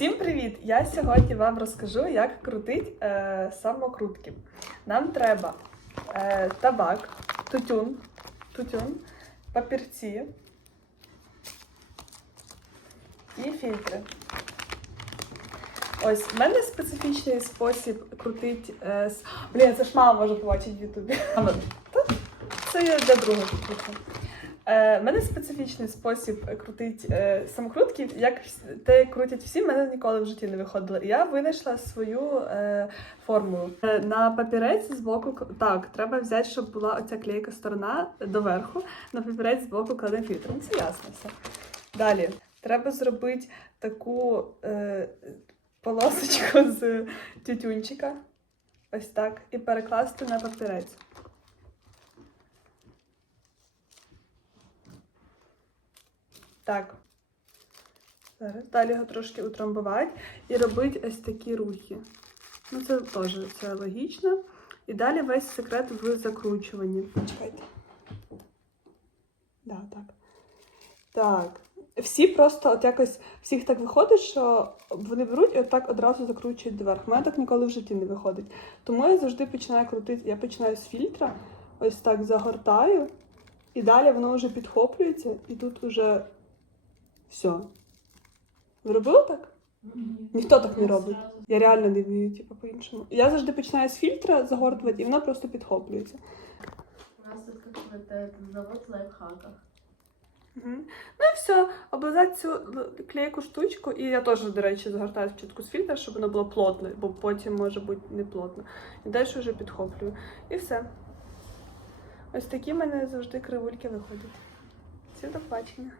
Всім привіт! Я сьогодні вам розкажу, як крутить е, самокрутки. Нам треба е, табак, тютюн, тютюн, папірці і фільтри. Ось в мене специфічний спосіб крутить. Е, с- Блін, це ж мама може побачити в Ютубі. Це я для другого підпису. Е, мене специфічний спосіб крутить е, самокрутки, як те крутять всі, в мене ніколи в житті не виходило. Я винайшла свою е, формулу. Е, на папірець з боку так, треба взяти, щоб була оця клейка сторона доверху. На папірець з боку кладемо фільтр. Ну, це ясно все. Далі треба зробити таку е, полосочку з тютюнчика. Ось так. І перекласти на папірець. Так. Зараз далі його трошки утрамбувати і робити ось такі рухи. Ну, це теж це логічно. І далі весь секрет в закручуванні. Чекайте. Да, так. Так. Всі просто от якось всіх так виходить, що вони беруть і отак одразу закручують доверх. У мене так ніколи в житті не виходить. Тому я завжди починаю крутити. Я починаю з фільтра, ось так загортаю, і далі воно вже підхоплюється, і тут уже все. Ви робили так? Ніхто так не робить. Я реально не вмію, типу, по-іншому. Я завжди починаю з фільтра загортувати, і воно просто підхоплюється. У нас тут какой-то завод лайфхаков. Мгм. Ну і все, облизати цю л- клейку штучку, і я теж, до речі, загортаю спочатку з фільтра, щоб воно було плотне, бо потім може бути не плотно. І далі вже підхоплюю. І все. Ось такі в мене завжди кривульки виходять. Всім до побачення.